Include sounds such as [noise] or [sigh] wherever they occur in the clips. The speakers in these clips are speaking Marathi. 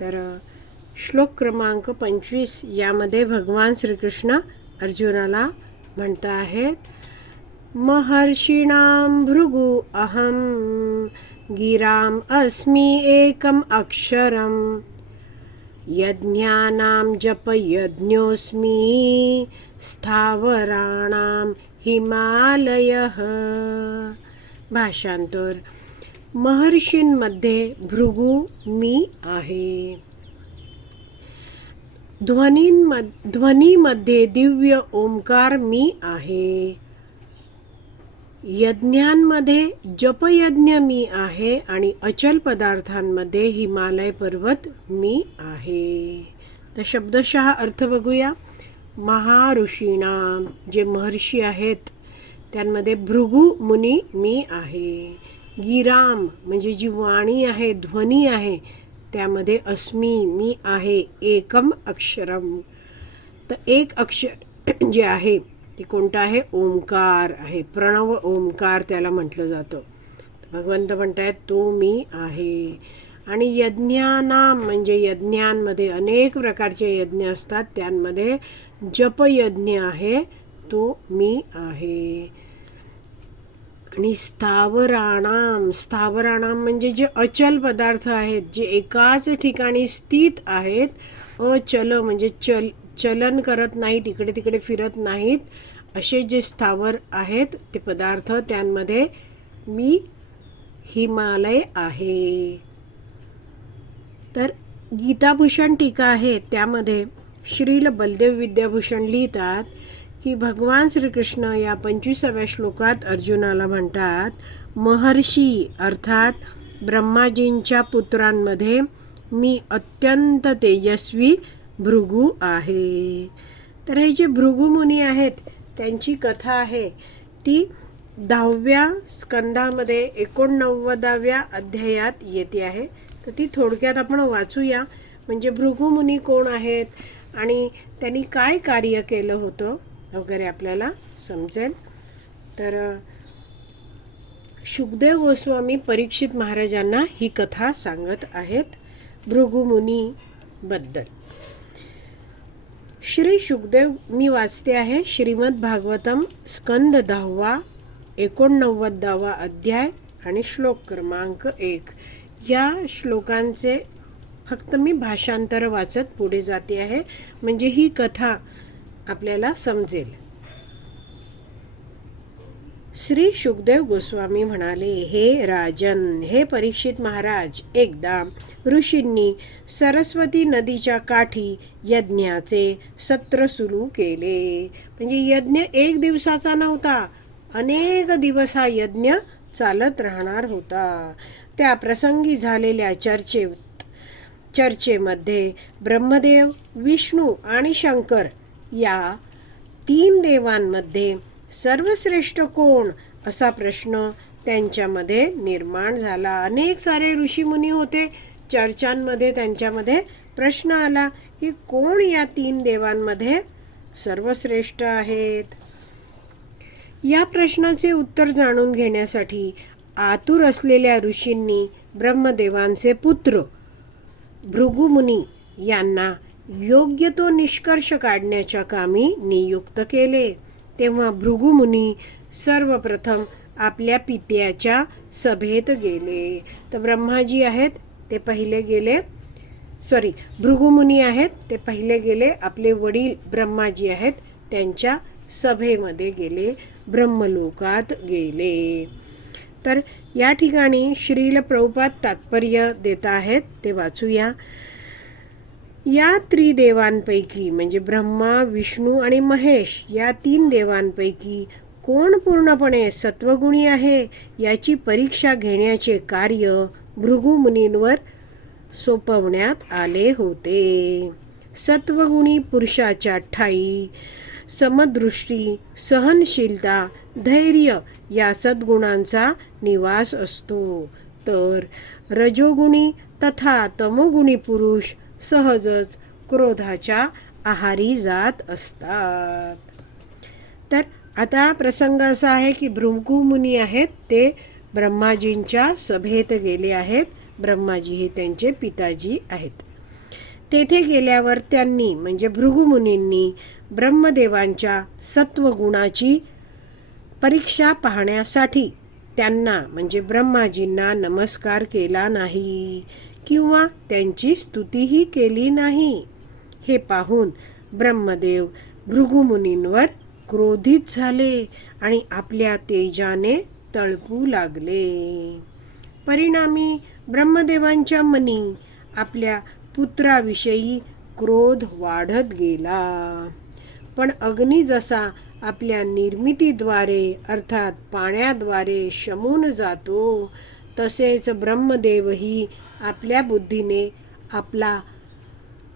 तर श्लोक क्रमांक पंचवीस यामध्ये भगवान श्रीकृष्ण अर्जुनाला म्हणत आहेत महर्षीणां भृगु अहं गिराम अस्मि एकम अक्षरम। यज्ञानां जपयज्ञोऽस्मि स्थावराणां हिमालयः। भाषांतर। महर्षींमध्ये भृगू मी आहे. ध्वनींम ध्वनीमध्ये दिव्य ओंकार मी आहे. यज्ञांमध्ये जपयज्ञ मी आहे आणि अचल पदार्थांमध्ये हिमालय पर्वत मी आहे. तर शब्दशः अर्थ बघूया. महाऋषीणाम जे महर्षी आहेत त्यांमध्ये भृगु मुनी मी आहे. गिराम म्हणजे जी वाणी आहे ध्वनी आहे त्यामध्ये अस्मी मी आहे एकम अक्षरम. तर एक अक्षर [clears throat] जे आहे ते कोणतं आहे? ओंकार आहे. प्रणव ओंकार त्याला म्हटलं जातं. भगवंत म्हणतायत तो मी आहे. आणि यज्ञानाम म्हणजे यज्ञांमध्ये अनेक प्रकारचे यज्ञ असतात. त्यांमध्ये जपयज्ञ आहे तो मी आहे. आणि स्थावराणाम स्थावराणाम म्हणजे जे अचल पदार्थ आहेत जे एकाच ठिकाणी स्थित आहेत अचल म्हणजे चल चलन करत नाहीत इकडे तिकडे फिरत नाहीत असे जे स्थावर आहेत ते पदार्थ त्यांमध्ये मी हिमालय आहे. तर गीताभूषण टीका आहे त्यामध्ये श्रील बलदेव विद्याभूषण लिहितात की भगवान श्रीकृष्ण या पंचवीसाव्या श्लोकात अर्जुनाला म्हणतात महर्षी अर्थात ब्रह्माजींच्या पुत्रांमध्ये मी अत्यंत तेजस्वी भृगू आहे. तर हे जे भृगुमुनी आहेत त्यांची कथा आहे. ती दहाव्या स्कंदामध्ये एकोणनव्वदाव्या अध्यायात येते आहे. तर ती थोडक्यात आपण वाचूया. म्हणजे भृगुमुनी कोण आहेत आणि त्यांनी काय कार्य केलं होतं? वगैरे आपल्याला समजेल. तर शुकदेव गोस्वामी परीक्षित महाराजांना ही कथा सांगत आहेत भृगुमुनीबद्दल. श्री शुकदेव मी वाचते आहे श्रीमद भागवतम स्कंद दहावा एकोणनव्वदावा अध्याय आणि श्लोक क्रमांक एक. या श्लोकांचे फक्त मी भाषांतर वाचत पुढे जाते आहे. म्हणजे ही कथा आपल्याला समजेल. श्री शुकदेव गोस्वामी म्हणाले हे राजन हे परीक्षित महाराज एकदा ऋषींनी सरस्वती नदीच्या काठी यज्ञाचे सत्र सुरू केले. म्हणजे यज्ञ एक दिवसाचा नव्हता अनेक दिवस हा यज्ञ चालत राहणार होता. त्या प्रसंगी झालेल्या चर्चे चर्चेमध्ये ब्रह्मदेव विष्णू आणि शंकर या तीन देवांमध्ये सर्वश्रेष्ठ कोण असा प्रश्न त्यांच्यामध्ये निर्माण झाला. अनेक सारे ऋषीमुनी होते. चर्चांमध्ये त्यांच्यामध्ये प्रश्न आला की कोण या तीन देवांमध्ये सर्वश्रेष्ठ आहेत? या प्रश्नाचे उत्तर जाणून घेण्यासाठी आतुर असलेल्या ऋषींनी ब्रह्मदेवांचे पुत्र भृगुमुनी यांना योग्य तो निष्कर्ष काढण्याच्या कामी नियुक्त केले. तेव्हा भृगुमुनी सर्वप्रथम आपल्या पित्याच्या सभेत गेले. तर ब्रह्माजी आहेत ते पहिले गेले. सॉरी भृगुमुनी आहेत ते पहिले गेले. आपले वडील ब्रह्माजी आहेत त्यांच्या सभेमध्ये गेले. ब्रह्मलोकात गेले. तर या ठिकाणी श्रील प्रभुपात तात्पर्य देत आहेत ते वाचूया. या त्रिदेवांपैकी म्हणजे ब्रह्मा विष्णू आणि महेश या तीन देवांपैकी कोण पूर्णपणे सत्वगुणी आहे याची परीक्षा घेण्याचे कार्य भृगुमुनींवर सोपवण्यात आले होते. सत्वगुणी पुरुषाच्या ठाई समदृष्टी सहनशीलता धैर्य या सद्गुणांचा निवास असतो. तर रजोगुणी तथा तमोगुणी पुरुष सहजच क्रोधाच्या आहारी जात असतात. तर आता प्रसंग असा आहे की भृंकू मुनी आहेत ते ब्रह्माजींच्या सभेत गेले आहेत. ब्रह्माजी हे त्यांचे पिताजी आहेत. तेथे गेल्यावर त्यांनी म्हणजे भृगुमुनींनी ब्रह्मदेवांच्या सत्वगुणाची परीक्षा पाहण्यासाठी त्यांना म्हणजे ब्रह्माजींना नमस्कार केला नाही. किंवा त्यांची स्तुतीही केली नाही. हे पाहून ब्रह्मदेव भृगुमुनींवर क्रोधित झाले आणि आपल्या तेजाने तळपू लागले. परिणामी ब्रह्मदेवांच्या मनी आपल्या पुत्राविषयी क्रोध वाढत गेला. पण अग्नी जसा आपल्या निर्मितीद्वारे अर्थात पाण्याद्वारे शमून जातो तसेच ब्रह्मदेवही आपल्या बुद्धीने आपला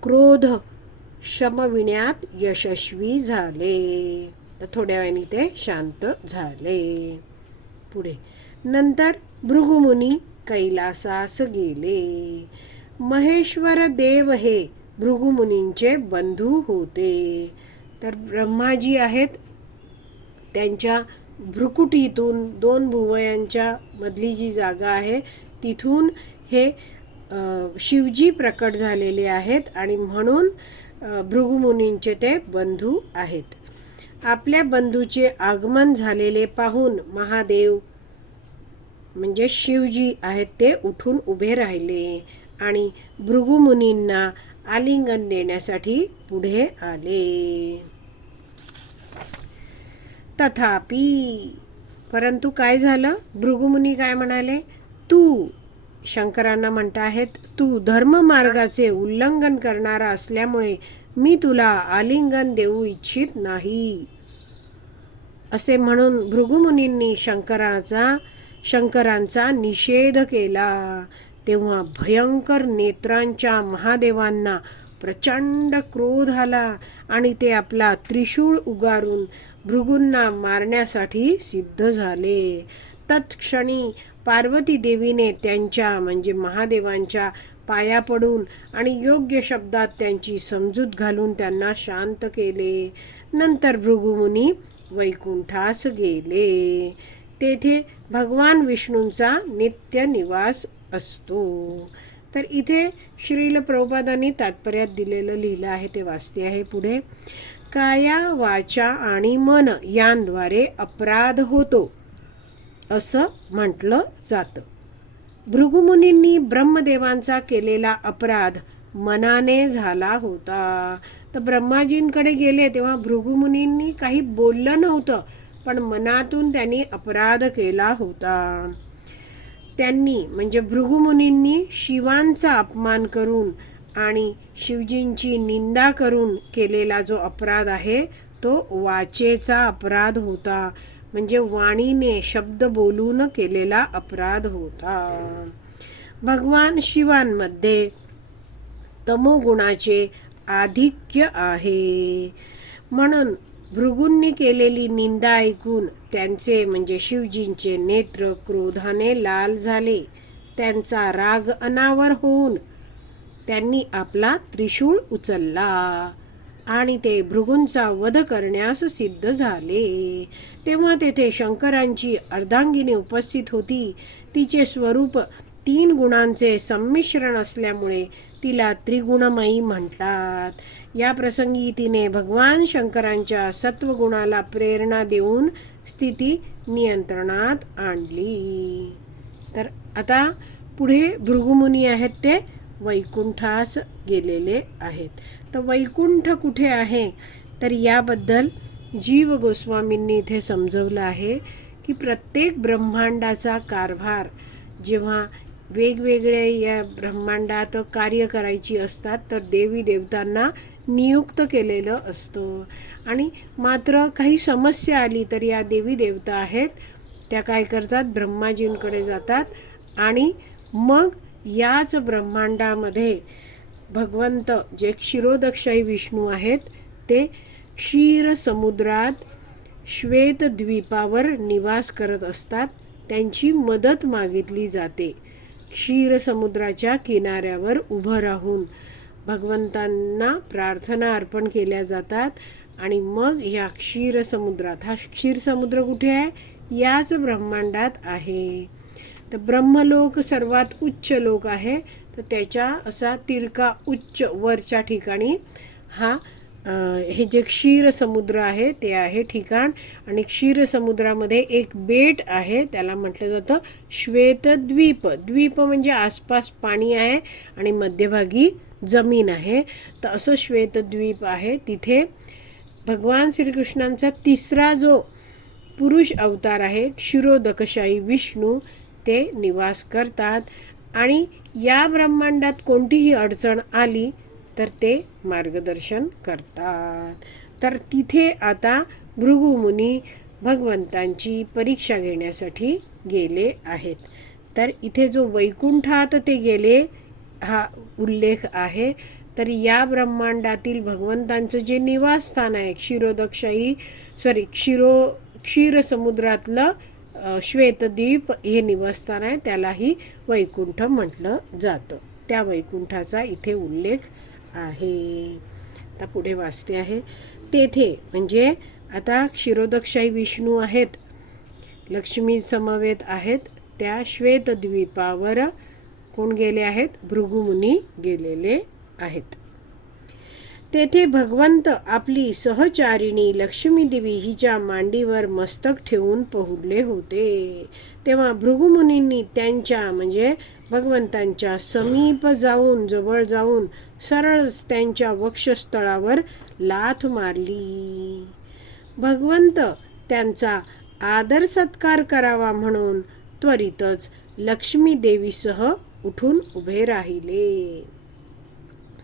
क्रोध शमविण्यात यशस्वी झाले. तर थोड्या वेळाने ते शांत झाले. पुढे. नंतर भृगुमुनी कैलासास गेले. महेश्वर देव हे भृगुमुनींचे बंधू होते. तर ब्रह्माजी आहेत. त्यांच्या भ्रुकुटीतून दोन भुवयांच्या मधली जी जागा आहे तिथून हे शिवजी प्रकट झालेले आहेत आणि म्हणून भृगुमुनींचे ते बंधू आहेत. आपल्या बंधूचे आगमन झालेले पाहून महादेव म्हणजे शिवजी आहेत ते उठून उभे राहिले आणि भृगुमुनींना आलिंगन देण्यासाठी पुढे आले. तथापि परंतु काय झालं? भृगुमुनी काय म्हणाले? तू शंकरांना म्हणत आहेत तू धर्ममार्गाचे उल्लंघन करणारा असल्यामुळे मी तुला आलिंगन देऊ इच्छित नाही. असे म्हणून भृगुमुनींनी शंकराचा शंकरांचा निषेध केला. तेव्हा भयंकर नेत्रांच्या महादेवांना प्रचंड क्रोध आला आणि ते आपला त्रिशूळ उगारून भृगूंना मारण्यासाठी सिद्ध झाले. तत्क्षणी पार्वती देवीने त्यांच्या म्हणजे महादेवांच्या पाया पडून आणि योग्य शब्दात त्यांची समजूत घालून त्यांना शांत केले. नंतर भृगुमुनी वैकुंठास गेले. तेथे भगवान विष्णूंचा नित्य निवास असतो. तर इथे श्रील प्रभुपादांनी तात्पर्यात दिलेलं लिहिलं आहे ते वाचते आहे पुढे. काया वाचा आणि मन यांद्वारे अपराध होतो. असं म्हटलं जातं. भृगुमुनींनी ब्रह्मदेवांचा केलेला अपराध मनाने झाला होता. तर ब्रह्माजींकडे गेले तेव्हा भृगुमुनींनी काही बोललं नव्हतं पण मनातून त्यांनी अपराध केला होता. त्यांनी म्हणजे भृगुमुनींनी शिवांचा अपमान करून आणि शिवजींची निंदा करून केलेला जो अपराध आहे तो वाचेचा अपराध होता. म्हणजे वाणीने शब्द बोलून केलेला अपराध होता. भगवान शिवांमध्ये तमोगुणाचे आधिक्य आहे. म्हणून भृगूंनी केलेली निंदा ऐकून त्यांचे म्हणजे शिवजींचे नेत्र क्रोधाने लाल झाले. त्यांचा राग अनावर होऊन त्यांनी आपला त्रिशूळ उचलला. आणि ते भृगूंचा वध करण्यास सिद्ध झाले. तेव्हा तेथे शंकरांची अर्धांगिनी उपस्थित होती. तिचे स्वरूप तीन गुणांचे संमिश्रण असल्यामुळे तिला त्रिगुणमयी म्हणतात या प्रसंगी तिने भगवान शंकरांच्या सत्वगुणाला प्रेरणा देऊन स्थिती नियंत्रणात आणली. तर आता पुढे भृगुमुनी आहेत ते. वैकुंठास गेलेले आहेत. तर वैकुंठ कुठे आहे? तर याबद्दल जीव गोस्वामींनी इथे समजवलं आहे की प्रत्येक ब्रह्मांडाचा कारभार जेव्हा वेगवेगळे या ब्रह्मांडात कार्य करायची असतात तर देवी देवतांना नियुक्त केलेलं असतं. आणि मात्र काही समस्या आली तर या देवी देवता आहेत त्या काय करतात? ब्रह्माजींकडे जातात आणि मग याच ब्रह्मांडामध्ये भगवंत जे क्षीरोदक्षाई विष्णू आहेत ते क्षीर समुद्रात श्वेतद्वीपावर निवास करत असतात. त्यांची मदत मागितली जाते. क्षीर समुद्राच्या किनाऱ्यावर उभं राहून भगवंतांना प्रार्थना अर्पण केल्या जातात आणि मग या क्षीर समुद्रात हा क्षीर समुद्र कुठे आहे? याच ब्रह्मांडात आहे. तर ब्रह्मलोक सर्वात उच्च लोक आहे. तर त्याच्या असा तिरका उच्च वरच्या ठिकाणी हा हे जे क्षीर समुद्र आहे ते आहे ठिकाण. आणि क्षीर समुद्रामध्ये एक बेट आहे त्याला म्हटलं जातं श्वेतद्वीप द्वीप. म्हणजे आसपास पाणी आहे आणि मध्यभागी जमीन आहे. तर असं श्वेतद्वीप आहे. तिथे भगवान श्रीकृष्णांचा तिसरा जो पुरुष अवतार आहे क्षीरोदकशाही विष्णू ते निवास करतात. आणि या ब्रह्मांडात कोणतीही अडचण आली तर ते मार्गदर्शन करतात. तर तिथे आता भृगुमुनी भगवंतांची परीक्षा घेण्यासाठी गेले आहेत. तर इथे जो वैकुंठात ते गेले हा उल्लेख आहे. तर या ब्रह्मांडातील भगवंतांचं जे निवासस्थान आहे क्षीरोदक्षाई सॉरी क्षीरो क्षीरसमुद्रातलं श्वेतद्वीप हे निवासस्थान आहे त्यालाही वैकुंठ म्हटलं जातं. त्या वैकुंठाचा इथे उल्लेख आहे. आता पुढे वाचते आहे. तेथे म्हणजे आता क्षीरोदक्षाई विष्णू आहेत लक्ष्मी समवेत आहेत त्या श्वेतद्वीपावर कोण गेले आहेत? भृगुमुनी गेलेले आहेत. तेथे भगवंत आपली सहचारिणी लक्ष्मीदेवी हिच्या मांडीवर मस्तक ठेवून पहुडले होते. तेव्हा भृगुमुनींनी त्यांच्या म्हणजे भगवंतांच्या समीप जाऊन जवळ जाऊन सरळच त्यांच्या वक्षस्थळावर लाथ मारली. भगवंत त्यांचा आदर सत्कार करावा म्हणून त्वरितच लक्ष्मी देवीसह उठून उभे राहिले.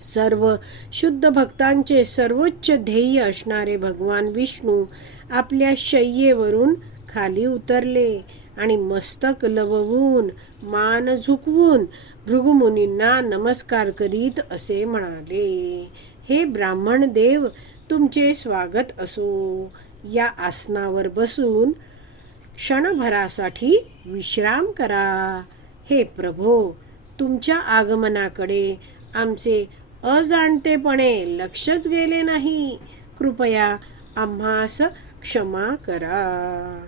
सर्व शुद्ध भक्तांचे सर्वोच्च ध्येय असणारे भगवान विष्णू आपल्या शय्येवरून खाली उतरले आणि मस्तक लववून मान झुकवून भृगुमुनींना नमस्कार करीत असे म्हणाले हे ब्राह्मण देव तुमचे स्वागत असो. या आसनावर बसून क्षणभरासाठी विश्राम करा. हे प्रभो तुमच्या आगमनाकडे आमचे अजाणतेपणे लक्षच गेले नाही. कृपया आम्हास क्षमा करा.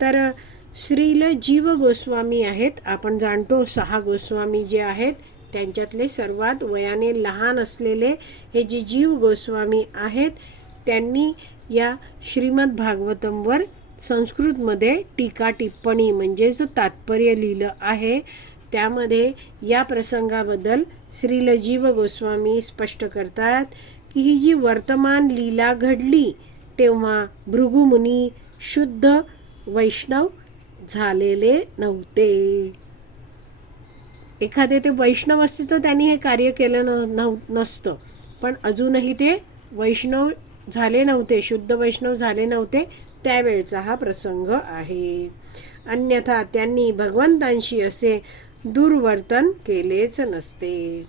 तर श्रील जीव गोस्वामी आहेत. आपण जाणतो सहा गोस्वामी जे आहेत त्यांच्यातले सर्वात वयाने लहान असलेले हे जे जीव गोस्वामी आहेत त्यांनी या श्रीमद भागवतमवर संस्कृतमध्ये टीका टिप्पणी म्हणजेच तात्पर्य लिहिलं आहे. त्यामध्ये या प्रसंगाबद्दल श्रील जीव गोस्वामी स्पष्ट करतात की ही जी वर्तमान लीला घडली तेव्हा भृगुमुनी शुद्ध वैष्णव झालेले नव्हते. एखादे ते वैष्णव असते तर त्यांनी हे कार्य केलं न नव नसतं. पण अजूनही ते वैष्णव झाले नव्हते शुद्ध वैष्णव झाले नव्हते त्यावेळचा हा प्रसंग आहे. अन्यथा त्यांनी भगवंतांशी असे दुर्वर्तन केलेच नसते.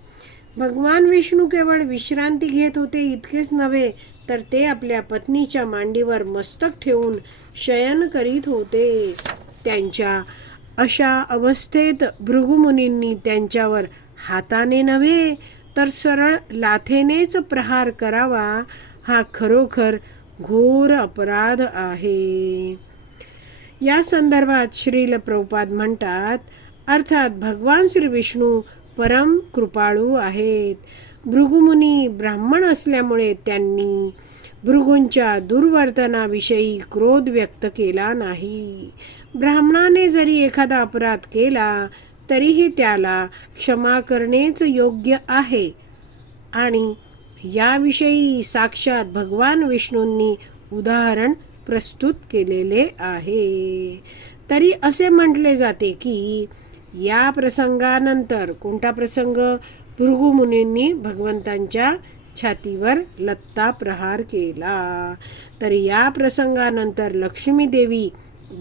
भगवान विष्णू केवळ विश्रांती घेत होते इतकेच नव्हे तर ते आपल्या पत्नीच्या मांडीवर मस्तक ठेवून शयन करीत होते. त्यांच्या अशा अवस्थेत भृगुमुनींनी त्यांच्यावर हाताने नव्हे तर सरळ लाथेनेच प्रहार करावा हा खरोखर घोर अपराध आहे. या संदर्भात श्रील प्रभुपाद म्हणतात अर्थात भगवान श्री विष्णू परम कृपाळू आहेत. भृगुमुनी ब्राह्मण असल्यामुळे त्यांनी भृगूंच्या दुर्वर्तनाविषयी क्रोध व्यक्त केला नाही. ब्राह्मणाने जरी एखादा अपराध केला तरीही त्याला क्षमा करणेच योग्य आहे. आणि याविषयी साक्षात भगवान विष्णूंनी उदाहरण प्रस्तुत केलेले आहे. तरी असे म्हटले जाते की या प्रसंगानंतर कोणता प्रसंग? भृगुमुनींनी भगवंतांच्या छातीवर लत्ता प्रहार केला. तर या प्रसंगानंतर लक्ष्मी देवी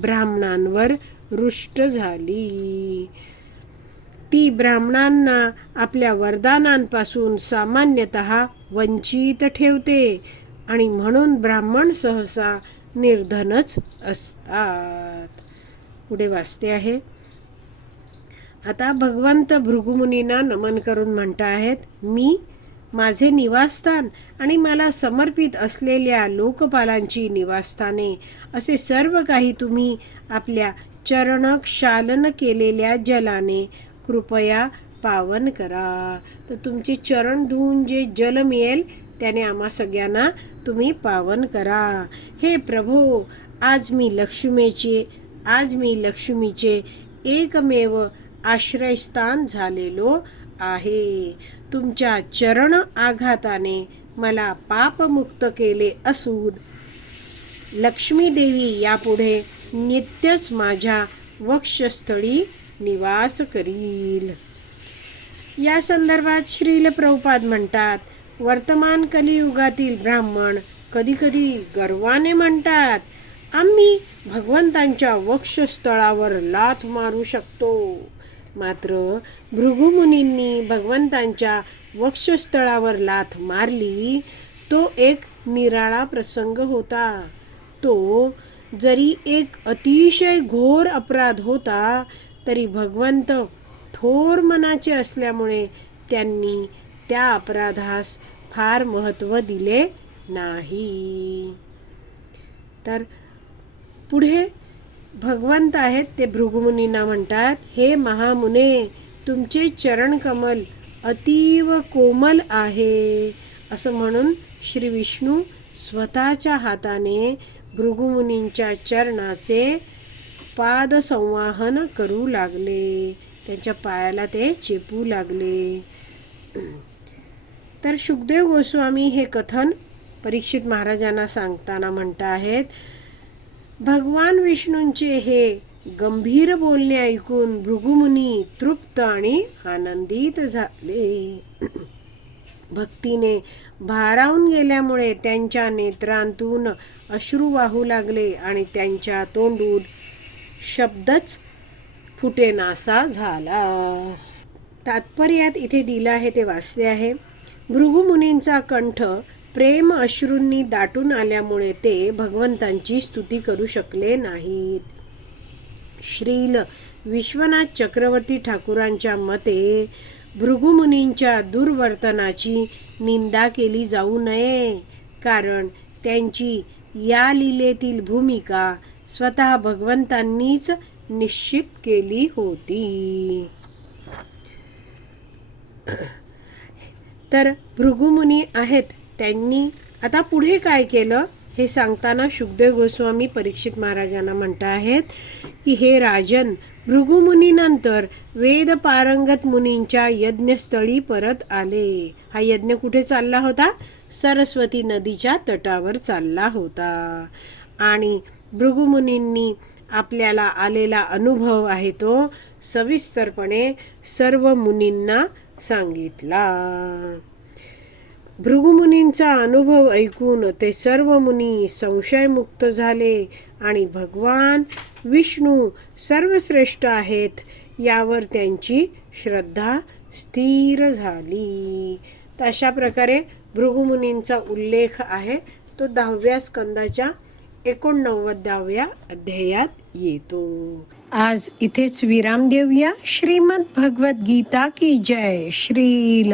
ब्राह्मणांवर रुष्ट झाली. ती ब्राह्मणांना आपल्या वरदानांपासून सामान्यतः वंचित ठेवते आणि म्हणून ब्राह्मण सहसा निर्धनच असतात. पुढे वाचते आहे. आता भगवंत भृगुमुनींना नमन करून म्हणत आहेत मी माझे निवासस्थान आणि मला समर्पित असलेल्या लोकपालांची निवासस्थाने असे सर्व काही तुम्ही आपल्या चरण क्षालन केलेल्या जलाने कृपया पावन करा. तर तुमचे चरण धुवून जे जल मिळेल त्याने आम्हा सगळ्यांना तुम्ही पावन करा. हे प्रभो आज मी लक्ष्मीचे आज मी लक्ष्मीचे एकमेव आश्रयस्थान झालेलो आहे. तुमच्या चरण आघाताने मला पापमुक्त केले असून लक्ष्मीदेवी यापुढे नित्यच माझ्या वक्षस्थळी निवास करील. या संदर्भात श्रील प्रभुपाद म्हणतात वर्तमान कलियुगातील ब्राह्मण कधीकधी गर्वाने म्हणतात आम्ही भगवंतांच्या वक्षस्थळावर लाथ मारू शकतो. मात्र भृगुमुनींनी भगवंतांच्या वक्षस्थळावर लाथ मारली. तो एक निराळा प्रसंग होता. तो जरी एक अतिशय घोर अपराध होता तरी भगवंत थोर मनाचे असल्यामुळे त्यांनी त्या अपराधास फार महत्त्व दिले नाही. तर पुढे भगवंत आहेत ते भृगुमुनींना म्हणतात हे महामुने तुमचे चरण कमल अतीव कोमल आहे. असं म्हणून श्री विष्णू स्वतःच्या हाताने भृगुमुनींच्या चरणाचे पादसंवाहन करू लागले. त्यांच्या पायाला ते चेपू लागले. तर सुखदेव गोस्वामी हे कथन परीक्षित महाराजांना सांगताना म्हणत आहेत भगवान विष्णूंचे हे गंभीर बोलणे ऐकून भृगुमुनी तृप्त आणि आनंदित झाले. भक्तीने भारावून गेल्यामुळे त्यांच्या नेत्रांतून अश्रू वाहू लागले आणि त्यांच्या तोंडून शब्दच फुटेनासा झाला. तात्पर्यात इथे दिलं आहे ते वाचले आहे. भृगुमुनींचा कंठ प्रेम अश्रूंनी दाटून आल्यामुळे ते भगवंतांची स्तुती करू शकले नाहीत. श्रील विश्वनाथ चक्रवर्ती ठाकूरांच्या मते भृगुमुनींच्या दुर्वर्तनाची निंदा केली जाऊ नये कारण त्यांची या लीलेतील भूमिका स्वतः भगवंतांनीच निश्चित केली होती. तर भृगुमुनी आहेत त्यांनी आता पुढे काय केलं हे सांगताना सुखदेव गोस्वामी परीक्षित महाराजांना म्हणत आहेत की हे राजन भृगुमुनीनंतर वेद पारंगत मुनींच्या यज्ञस्थळी परत आले. हा यज्ञ कुठे चालला होता? सरस्वती नदीच्या तटावर चालला होता. आणि भृगुमुनींनी आपल्याला आलेला अनुभव आहे तो सविस्तरपणे सर्व मुनींना सांगितला. भृगुमुनींचा अनुभव ऐकून ते सर्व मुनी संशयमुक्त झाले आणि भगवान विष्णू सर्वश्रेष्ठ आहेत यावर त्यांची श्रद्धा स्थिर झाली. तर अशा प्रकारे भृगुमुनींचा उल्लेख आहे. तो दहाव्या स्कंदाच्या एकोणनव्वदाव्या अध्यायात येतो. आज इथेच विराम देऊया. श्रीमद भगवद्गीता की जय. श्रील